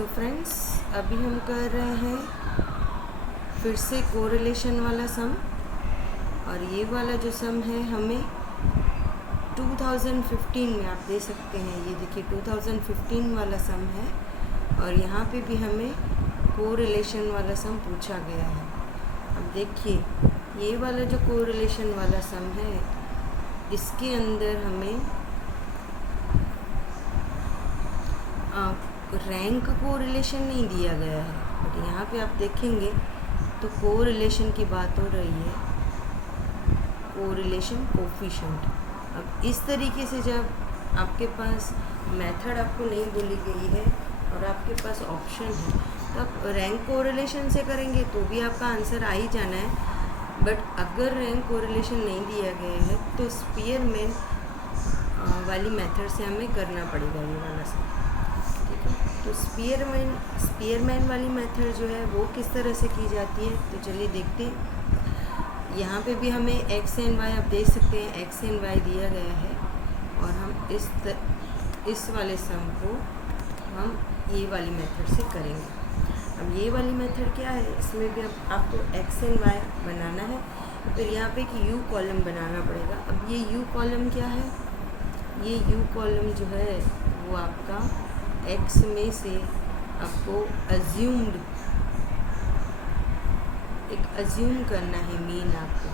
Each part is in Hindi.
सो फ्रेंड्स, अभी हम कर रहे हैं फिर से कोरिलेशन वाला सम। और ये वाला जो सम है हमें 2015 में आप दे सकते हैं। ये देखिए 2015 वाला सम है और यहाँ पे भी हमें कोरिलेशन वाला सम पूछा गया है। अब देखिए ये वाला जो कोरिलेशन वाला सम है इसके अंदर हमें रैंक कोरिलेशन नहीं दिया गया है, बट यहाँ पे आप देखेंगे तो कोरिलेशन की बात हो रही है, कोरिलेशन कोफिशिएंट। अब इस तरीके से जब आपके पास मेथड आपको नहीं बोली गई है और आपके पास ऑप्शन है तो आप रैंक कोरिलेशन से करेंगे तो भी आपका आंसर आ ही जाना है। बट अगर रैंक कोरिलेशन नहीं दिया गया है तो स्पीयरमैन वाली मेथड से हमें करना पड़ेगा ये वाला सब। ठीक है, तो स्पीयरमैन वाली मेथड जो है वो किस तरह से की जाती है तो चलिए देखते हैं। यहाँ पे भी हमें एक्स एंड वाई आप देख सकते हैं, एक्स एंड वाई दिया गया है और हम इस वाले सम को हम ये वाली मेथड से करेंगे। अब ये वाली मेथड क्या है, इसमें भी अब आपको एक्स एंड वाई बनाना है, फिर यहाँ पे एक यू कॉलम बनाना पड़ेगा। अब ये यू कॉलम क्या है, ये यू कॉलम जो है वो आपका एक्स में से आपको अज्यूम करना है मीन आपको।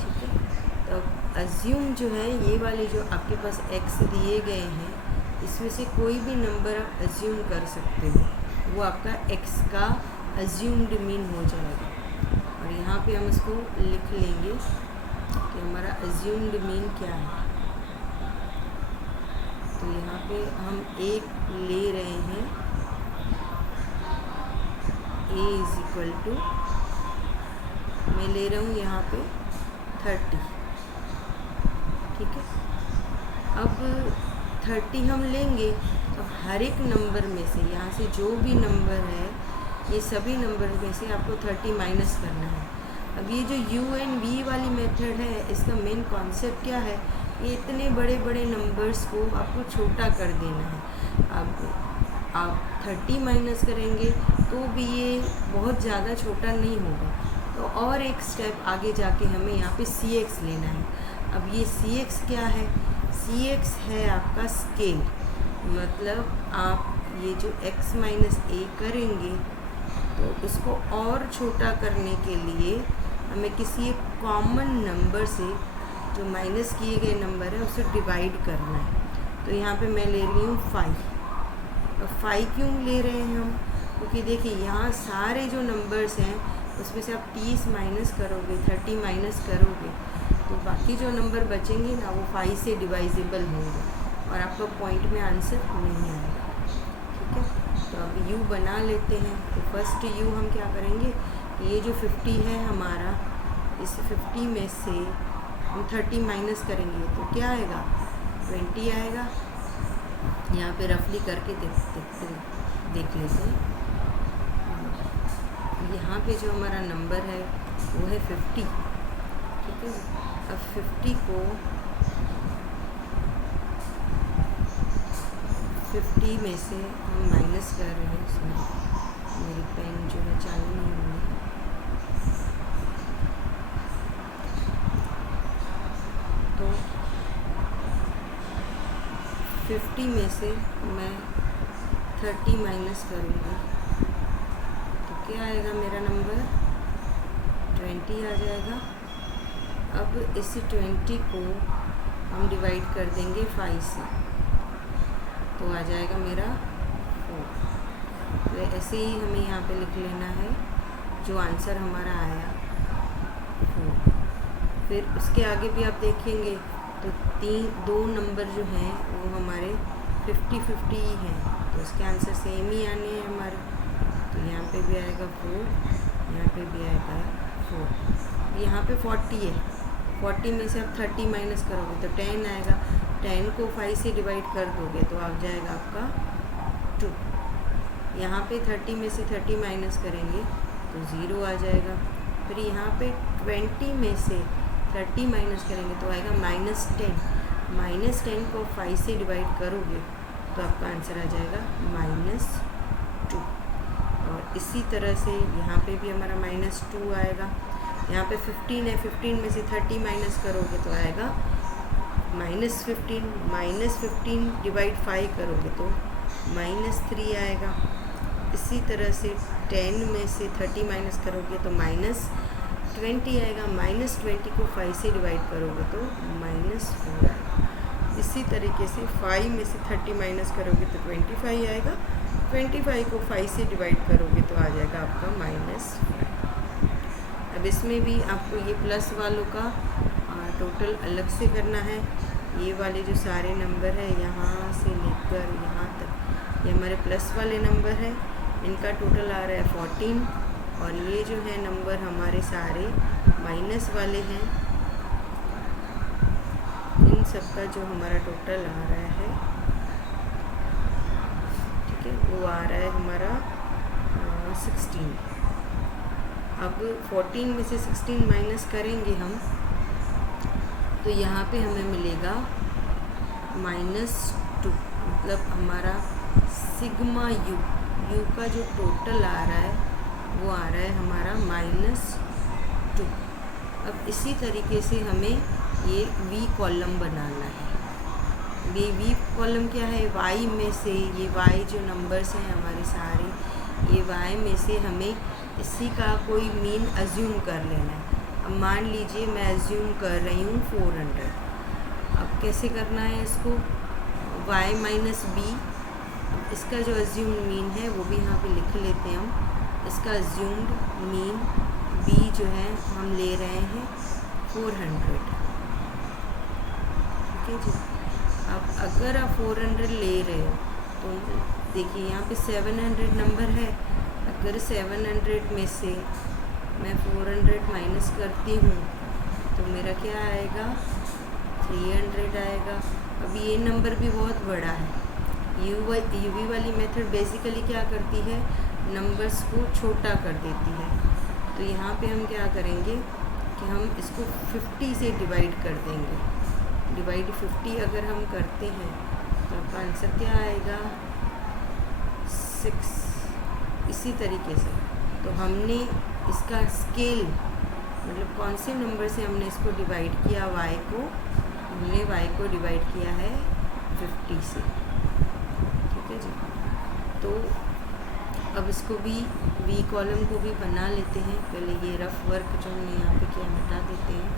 ठीक है, तो अज्यूम जो है ये वाले जो आपके पास एक्स दिए गए हैं इसमें से कोई भी नंबर आप अज्यूम कर सकते हो, वो आपका एक्स का अज्यूम्ड मीन हो जाएगा। और यहाँ पे हम इसको लिख लेंगे कि हमारा अज्यूम्ड मीन क्या है। तो यहाँ पे हम एक ले रहे हैं a इज इक्वल टू, मैं ले रहा हूँ यहाँ पे 30। ठीक है, अब 30 हम लेंगे तो हर एक नंबर में से, यहाँ से जो भी नंबर है ये सभी नंबर में से आपको 30 माइनस करना है। अब ये जो यू एंड वी वाली मेथड है इसका मेन कॉन्सेप्ट क्या है, ये इतने बड़े बड़े नंबर्स को आपको छोटा कर देना है। अब आप 30 माइनस करेंगे तो भी ये बहुत ज़्यादा छोटा नहीं होगा, तो और एक स्टेप आगे जाके हमें यहाँ पे CX लेना है। अब ये CX क्या है, CX है आपका स्केल, मतलब आप ये जो x माइनस a करेंगे तो इसको और छोटा करने के लिए हमें किसी एक कॉमन नंबर से जो माइनस किए गए नंबर है उसे डिवाइड करना है। तो यहाँ पे मैं ले रही हूँ 5। और 5 क्यों ले रहे हैं हम, क्योंकि देखिए यहाँ सारे जो नंबर्स हैं उसमें से आप 30 माइनस करोगे, 30 माइनस करोगे तो बाकी जो नंबर बचेंगे ना वो 5 से डिवाइजेबल होंगे और आपका पॉइंट में आंसर नहीं आएगा। ठीक है, तो अब u बना लेते हैं। तो फर्स्ट u हम क्या करेंगे, ये जो 50 है हमारा, इस 50 में से हम 30 माइनस करेंगे तो क्या आएगा, 20 आएगा। यहाँ पे रफली करके देख लेते हैं। यहाँ पे जो हमारा नंबर है वो है 50। ठीक है, अब 50 को 50 में से हम माइनस कर रहे हैं। इसमें मेरी पेन जो है चालू नहीं हुई है, तो 50 में से मैं 30 माइनस करूँगी तो क्या आएगा, मेरा नंबर 20 आ जाएगा। अब इस 20 को हम डिवाइड कर देंगे 5 से तो आ जाएगा मेरा 4। तो ऐसे ही हमें यहाँ पे लिख लेना है जो आंसर हमारा आया 4। फिर उसके आगे भी आप देखेंगे तो 2 नंबर जो हैं वो हमारे 50-50 ही हैं, तो उसके आंसर सेम ही आने हैं हमारे। तो यहाँ पे भी आएगा 4, यहाँ पे भी आएगा 4। यहाँ पे 40 है, 40 में से आप 30 माइनस करोगे तो 10 आएगा। 10 को 5 से डिवाइड कर दोगे तो आ जाएगा आपका 2। यहाँ पे 30 में से 30 माइनस करेंगे तो 0 आ जाएगा। फिर यहाँ पे 20 में से 30 माइनस करेंगे तो आएगा -10। -10 को 5 से डिवाइड करोगे तो आपका आंसर आ जाएगा 2। और इसी तरह से यहाँ पे भी हमारा -2 आएगा। यहाँ पे 15 है, 15 में से 30 माइनस करोगे तो आएगा -15, -15 डिवाइड 5 करोगे तो -3 आएगा। इसी तरह से 10 में से 30 माइनस करोगे तो -20 आएगा। -20 को 5 से डिवाइड करोगे तो -4 आएगा। इसी तरीके से 5 में से 30 माइनस करोगे तो 25 आएगा। 25 को 5 से डिवाइड करोगे तो आ जाएगा आपका -5। अब इसमें भी आपको ये प्लस वालों का टोटल अलग से करना है। ये वाले जो सारे नंबर है यहाँ से लेकर यहाँ तक, ये हमारे प्लस वाले नंबर हैं, इनका टोटल आ रहा है 14। और ये जो है नंबर हमारे सारे माइनस वाले हैं, इन सब का जो हमारा टोटल आ रहा है, ठीक है, वो आ रहा है हमारा 16। अब 14 में से 16 माइनस करेंगे हम तो यहाँ पे हमें मिलेगा -2। मतलब हमारा सिग्मा यू का जो टोटल आ रहा है वो आ रहा है हमारा -2। अब इसी तरीके से हमें ये वी कॉलम बनाना है। ये वी कॉलम क्या है, वाई में से, ये वाई जो नंबर्स हैं हमारे सारे, ये वाई में से हमें इसी का कोई मीन अज्यूम कर लेना है। अब मान लीजिए मैं अज्यूम कर रही हूँ 400। अब कैसे करना है इसको, y - b, इसका जो अज्यूम मीन है वो भी यहाँ पे लिख लेते हैं हम। इसका अज्यूम्ड मीन b जो है हम ले रहे हैं 400, ठीक है जी। अब अगर आप 400 ले रहे हो तो देखिए यहाँ पे 700 नंबर है। अगर 700 में से मैं 400 माइनस करती हूँ तो मेरा क्या आएगा, 300 आएगा। अब ये नंबर भी बहुत बड़ा है। यूवी वाली मेथड बेसिकली क्या करती है, नंबर्स को छोटा कर देती है। तो यहाँ पे हम क्या करेंगे कि हम इसको 50 से डिवाइड कर देंगे। डिवाइड 50 अगर हम करते हैं तो आपका आंसर क्या आएगा, 6। इसी तरीके से तो हमने इसका स्केल, मतलब कौन से नंबर से हमने इसको डिवाइड किया, y को, हमने y को डिवाइड किया है 50 से, ठीक है जी। तो अब इसको भी वी कॉलम को भी बना लेते हैं। पहले ये रफ वर्क जो हमने यहाँ पे किया हटा देते हैं,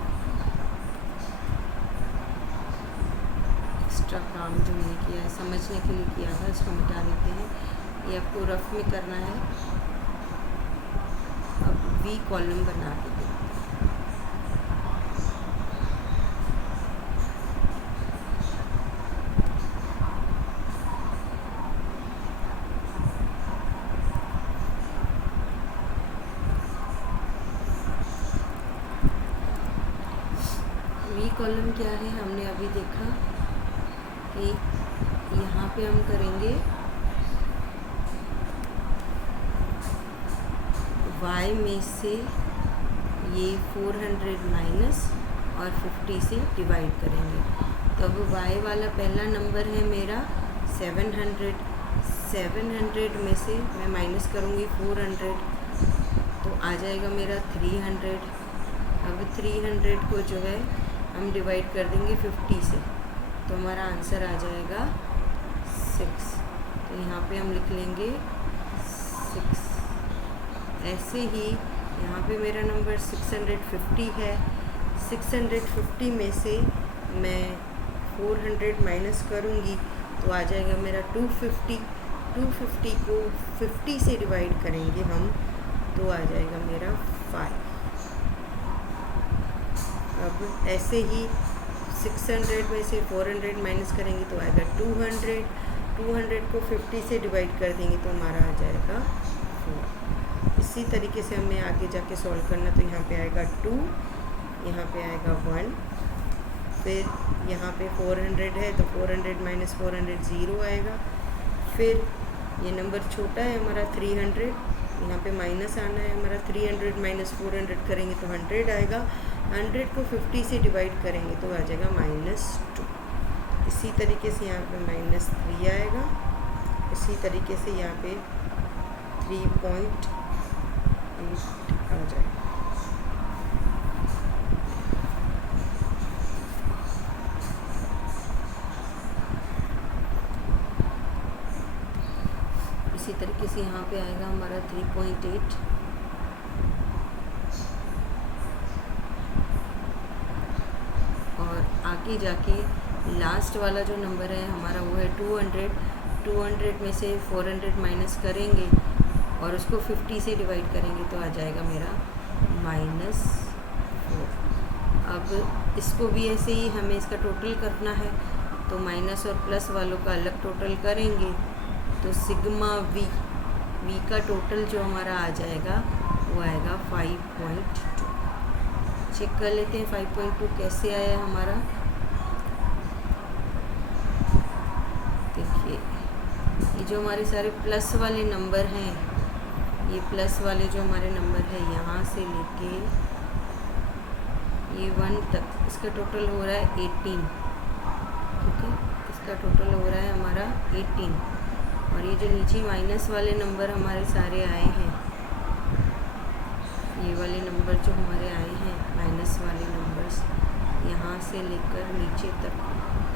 एक्स्ट्रा काम जो हमने किया है समझने के लिए किया था इसको मिटा देते हैं। ये आपको रफ में करना है। अब वी कॉलम बना के देखते हैं। वी कॉलम क्या है, हमने अभी देखा कि यहाँ पे हम करेंगे y में से ये 400 माइनस और 50 से डिवाइड करेंगे। तो अब y वाला पहला नंबर है मेरा 700। 700 में से मैं माइनस करूँगी 400 तो आ जाएगा मेरा 300। अब 300 को जो है हम डिवाइड कर देंगे 50 से तो हमारा आंसर आ जाएगा 6। तो यहाँ पे हम लिख लेंगे 6। ऐसे ही यहाँ पे मेरा नंबर 650 है। 650 में से मैं 400 माइनस करूँगी तो आ जाएगा मेरा 250। 250 को 50 से डिवाइड करेंगे हम तो आ जाएगा मेरा 5। अब ऐसे ही 600 में से 400 माइनस करेंगे तो आएगा 200। 200 को 50 से डिवाइड कर देंगे तो हमारा आ जाएगा 4। इसी तरीके से हमें आगे जाके सॉल्व करना। तो यहाँ पे आएगा 2, यहाँ पे आएगा 1, फिर यहाँ पे 400 है तो 400 माइनस 400 0 आएगा। फिर ये नंबर छोटा है हमारा 300, यहाँ पे माइनस आना है हमारा। 300 माइनस 400 करेंगे तो 100 आएगा। 100 को 50 से डिवाइड करेंगे तो आ जाएगा -2। इसी तरीके से यहाँ पे -3 आएगा। इसी तरीके से यहाँ पे 3.8 आ जाएगा। इसी तरीके से यहाँ पे आएगा हमारा 3.8। और आगे जाके लास्ट वाला जो नंबर है हमारा वो है 200। 200 में से 400 माइनस करेंगे और उसको 50 से डिवाइड करेंगे तो आ जाएगा मेरा -4। अब इसको भी ऐसे ही हमें इसका टोटल करना है, तो माइनस और प्लस वालों का अलग टोटल करेंगे तो सिग्मा वी का टोटल जो हमारा आ जाएगा वो आएगा 5.2। चेक कर लेते हैं 5.2 कैसे आया हमारा। देखिए ये जो हमारे सारे प्लस वाले नंबर हैं, ये प्लस वाले जो हमारे नंबर है यहाँ से लेके ये 1 तक, इसका टोटल हो रहा है 18। ठीक है, इसका टोटल हो रहा है हमारा 18। और ये जो नीचे माइनस वाले नंबर हमारे सारे आए हैं, ये वाले नंबर जो हमारे आए हैं माइनस वाले नंबर्स, यहाँ से लेकर नीचे तक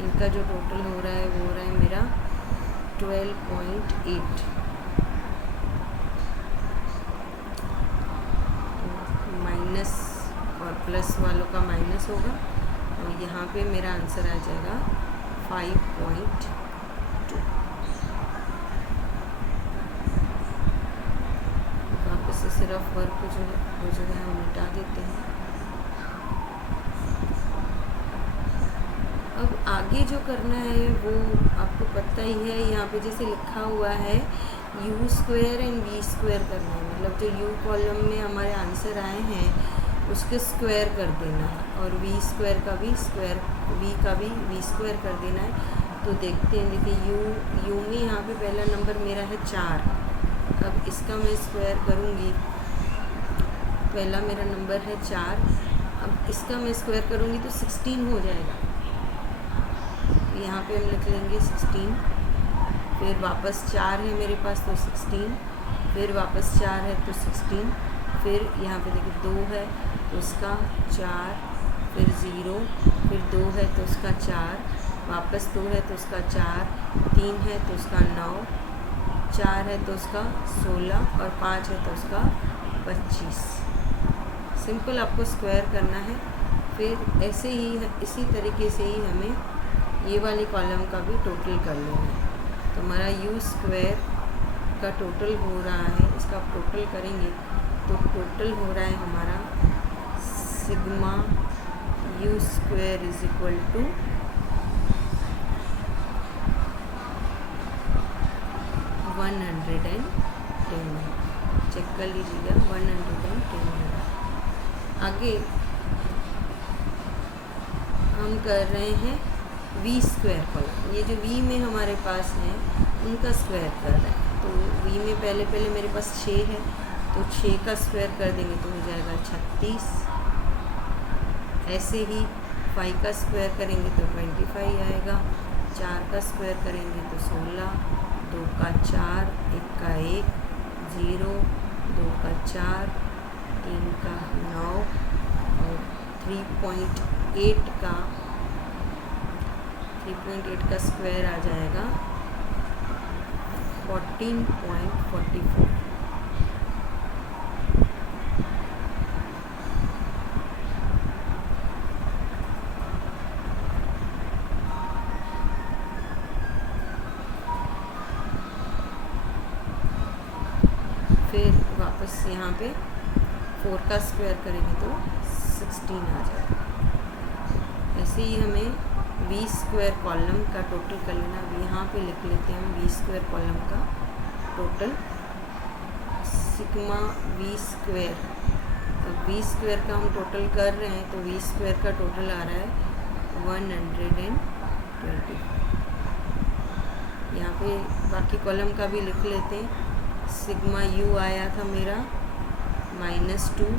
इनका जो टोटल हो रहा है वो हो रहा है मेरा 12.8। तो माइनस और प्लस वालों का माइनस होगा और यहाँ पे मेरा आंसर आ जाएगा 5.2। वापस से सिर्फ वर्क को जो है हम मिटा देते हैं। अब आगे जो करना है वो आपको पता ही है, यहाँ पे जैसे लिखा हुआ है u square and v square करना है, मतलब जो u कॉलम में हमारे आंसर आए हैं उसके स्क्वायर कर देना है और v स्क्वायर का भी स्क्वायर, v का भी v स्क्वायर कर देना है। तो देखते हैं, देखिए u में यहाँ पे पहला नंबर मेरा है 4। अब इसका मैं स्क्वायर करूँगी, पहला मेरा नंबर है 4। अब इसका मैं स्क्वायर करूँगी तो 16 हो जाएगा। यहाँ पे हम लिख लेंगे 16, फिर वापस 4 है मेरे पास तो 16, फिर वापस 4 है तो 16, फिर यहाँ पे देखिए 2 है तो उसका 4, फिर 0, फिर 2 है तो उसका 4, वापस 2 है तो उसका 4, 3 है तो उसका 9, 4 है तो उसका 16 और 5 है तो उसका 25। सिंपल आपको स्क्वायर करना है। फिर ऐसे ही इसी तरीके से ही हमें ये वाले कॉलम का भी टोटल कर लेना है। तो हमारा u स्क्वायर का टोटल हो रहा है, इसका आप टोटल करेंगे तो टोटल हो रहा है हमारा sigma u square is equal to 110। Check कर लीजिएगा 110। आगे हम कर रहे हैं v स्क्वायर कॉलम। ये जो v में हमारे पास है उनका स्क्वायर कर रहा है। तो v में पहले मेरे पास 6 है तो 6 का स्क्वायर कर देंगे तो हो जाएगा 36। ऐसे ही 5 का स्क्वायर करेंगे तो 25 आएगा, 4 का स्क्वायर करेंगे तो 16, 2 का 4, 1 का 1, 0, 2 का 4, 3 का 9 और 3.8 का स्क्वायर आ जाएगा 14.44। फिर वापस यहाँ पे 4 का स्क्वायर करेंगे तो 16 आ जाएगा। ऐसे ही हमें v स्क्वायर कॉलम का टोटल कर लेना। अब यहाँ पे लिख लेते हैं हम v स्क्वायर कॉलम का टोटल, सिग्मा v स्क्वायर। अब v स्क्वायर का हम टोटल कर रहे हैं तो v स्क्वायर का टोटल आ रहा है 120। यहाँ पे बाकी कॉलम का भी लिख लेते हैं। सिग्मा u आया था मेरा -2,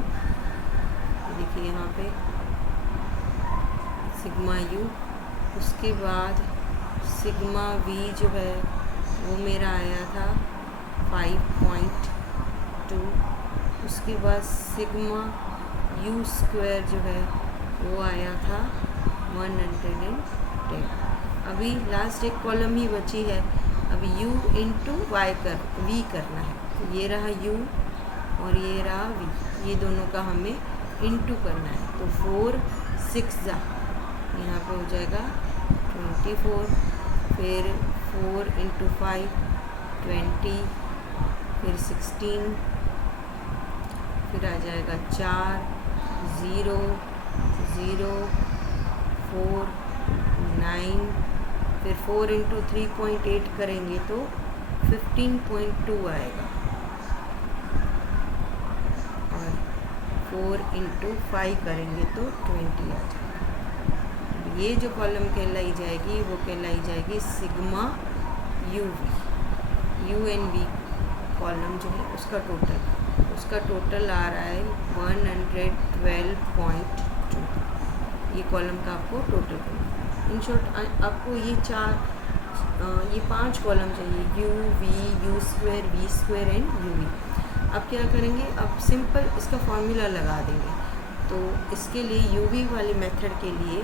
देखिए यहाँ पे सिग्मा u। उसके बाद सिग्मा v जो है वो मेरा आया था 5.2। टू, उसके बाद सिग्मा यू स्क्वायर जो है वो आया था 110। अभी लास्ट एक कॉलम ही बची है, अब u इंटू वाई v करना है। तो ये रहा u और ये रहा v, ये दोनों का हमें इंटू करना है। तो 4 6 यहाँ पे हो जाएगा 24, फिर 4 इंटू 5 20, फिर 16, फिर आ जाएगा 4 0 0 4 9, फिर 4 इंटू 3.8 करेंगे तो 15.2 आएगा, और 4 इंटू 5 करेंगे तो 20 आ जाएगा। ये जो कॉलम कहलाई जाएगी वो कहलाई जाएगी sigma U and V column जो है उसका टोटल आ रहा है 112.2। ये कॉलम का आपको टोटल करना। इन शॉर्ट आपको ये 5 कॉलम चाहिए, U square V square and U V. अब क्या करेंगे, अब सिंपल इसका फॉर्मूला लगा देंगे। तो इसके लिए यू वी वाले मेथड के लिए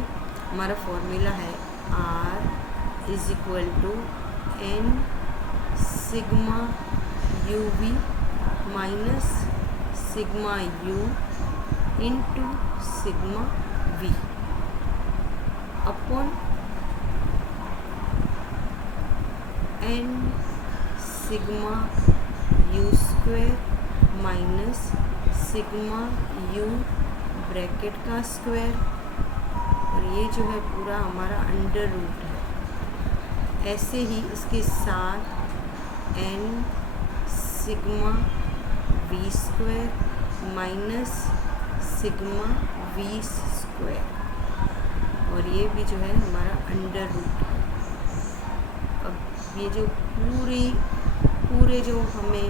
हमारा फॉर्मूला है R is equal to n sigma u v minus sigma u into sigma v upon n sigma u square minus sigma u bracket का स्क्वायर, और ये जो है पूरा हमारा अंडर रूट है। ऐसे ही इसके साथ n sigma v square minus sigma v square, और ये भी जो है हमारा अंडर रूट है। अब ये जो पूरे जो हमें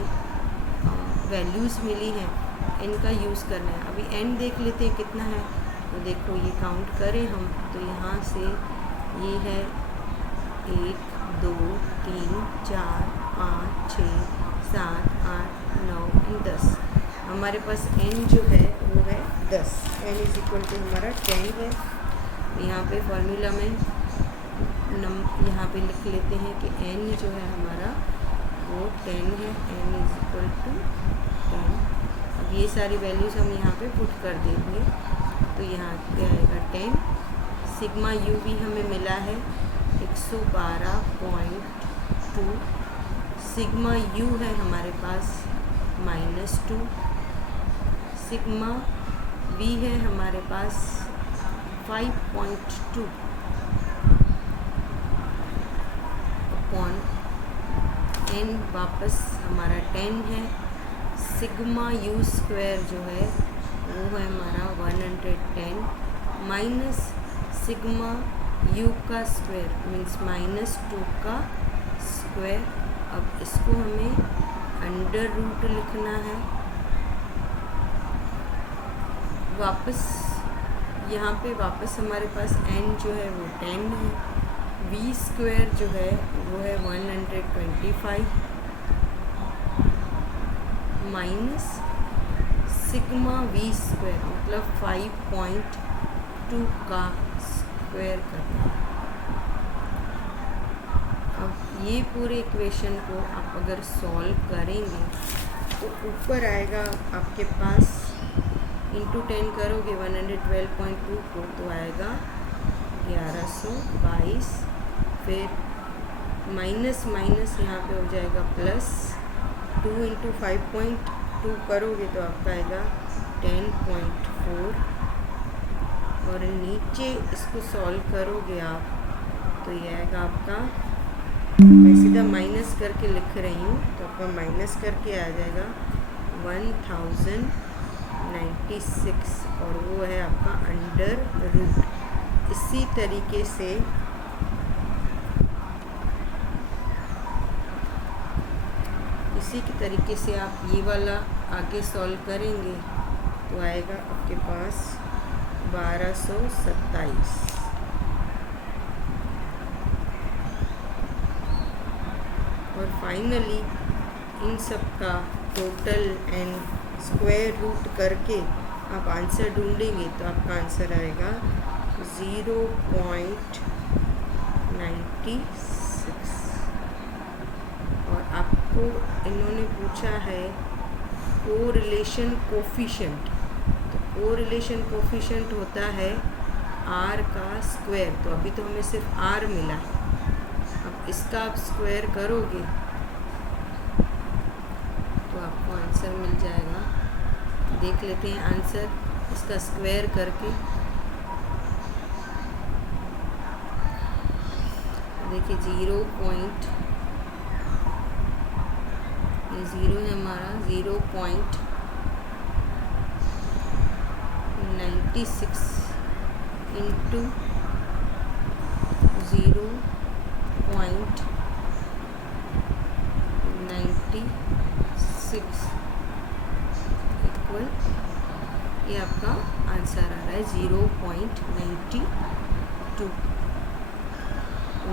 वैल्यूज़ मिली हैं इनका यूज़ करना है। अभी एन देख लेते हैं कितना है, तो देखो ये काउंट करें हम तो यहाँ से ये है 1 2 3 4 5 6 7 8 9 10। हमारे पास n जो है वो है 10। n इज इक्वल टू हमारा 10 है। यहाँ पे फॉर्मूला में यहाँ पे लिख लेते हैं कि n जो है हमारा वो 10 है। n is equal to 10। अब ये सारी वैल्यूज़ हम यहाँ पे पुट कर देंगे, तो यहाँ पे आएगा 10। सिग्मा यू भी हमें मिला है 112.2। सिग्मा यू है हमारे पास -2। सिग्मा वी है हमारे पास 5.2 अपॉन एन वापस हमारा 10 है। सिग्मा यू स्क्वायर जो है वो है हमारा 110 माइनस सिग्मा यू का स्क्वायर मीन्स -2 का स्क्वायर। अब इसको हमें अंडर रूट लिखना है। वापस यहाँ पे वापस हमारे पास n जो है वो 10 है। v स्क्वायर जो है वो है 125 माइनस सिग्मा वी स्क्वायर मतलब 5.2 का स्क्वायर करना है। अब ये पूरे इक्वेशन को आप अगर सॉल्व करेंगे तो ऊपर आएगा आपके पास इंटू 10 करोगे 112.2 को तो आएगा 1122, फिर माइनस यहाँ पे हो जाएगा प्लस 2 इंटू 5.2 करोगे तो आपका आएगा 10.4, और नीचे इसको सॉल्व करोगे आप तो ये आएगा आपका, मैं सीधा माइनस करके लिख रही हूँ तो आपका माइनस करके आ जाएगा 1096, और वो है आपका अंडर रूट। इसी तरीके से आप ये वाला आगे सॉल्व करेंगे तो आएगा आपके पास 1227। और फाइनली इन सब का टोटल एंड स्क्वायर रूट करके आप आंसर ढूंढेंगे तो आपका आंसर आएगा 0.96। और आपको इन्होंने पूछा है कोरिलेशन कोफिशिएंट। तो कोरिलेशन कोफिशिएंट होता है r का स्क्वायर। तो अभी तो हमें सिर्फ r मिला है, अब इसका आप स्क्वायर करोगे तो आपको आंसर मिल जाएगा। देख लेते हैं आंसर इसका स्क्वायर करके। देखिए 0 है हमारा 0.96 इंटू 0.96 इक्वल, ये आपका आंसर आ रहा है 0.92। तो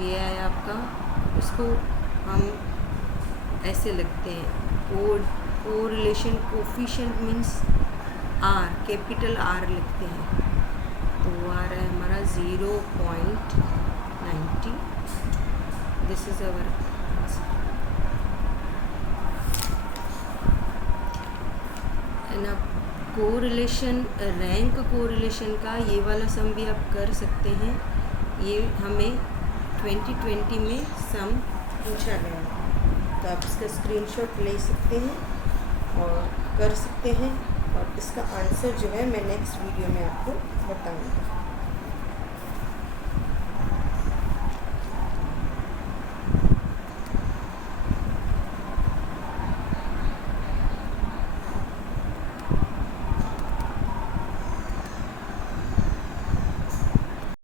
ये है आपका। इसको हम ऐसे लिखते हैं, correlation coefficient means r, capital R लिखते हैं। तो वो आ रहा है हमारा 0.90। दिस इज अवर एंड अब कोरिलेशन, रैंक कोरिलेशन का ये वाला सम भी आप कर सकते हैं। ये हमें 2020 में सम पूछा गया, तो आप इसका स्क्रीनशॉट ले सकते हैं और कर सकते हैं। और इसका आंसर जो है मैं नेक्स्ट वीडियो में आपको बताऊंगा।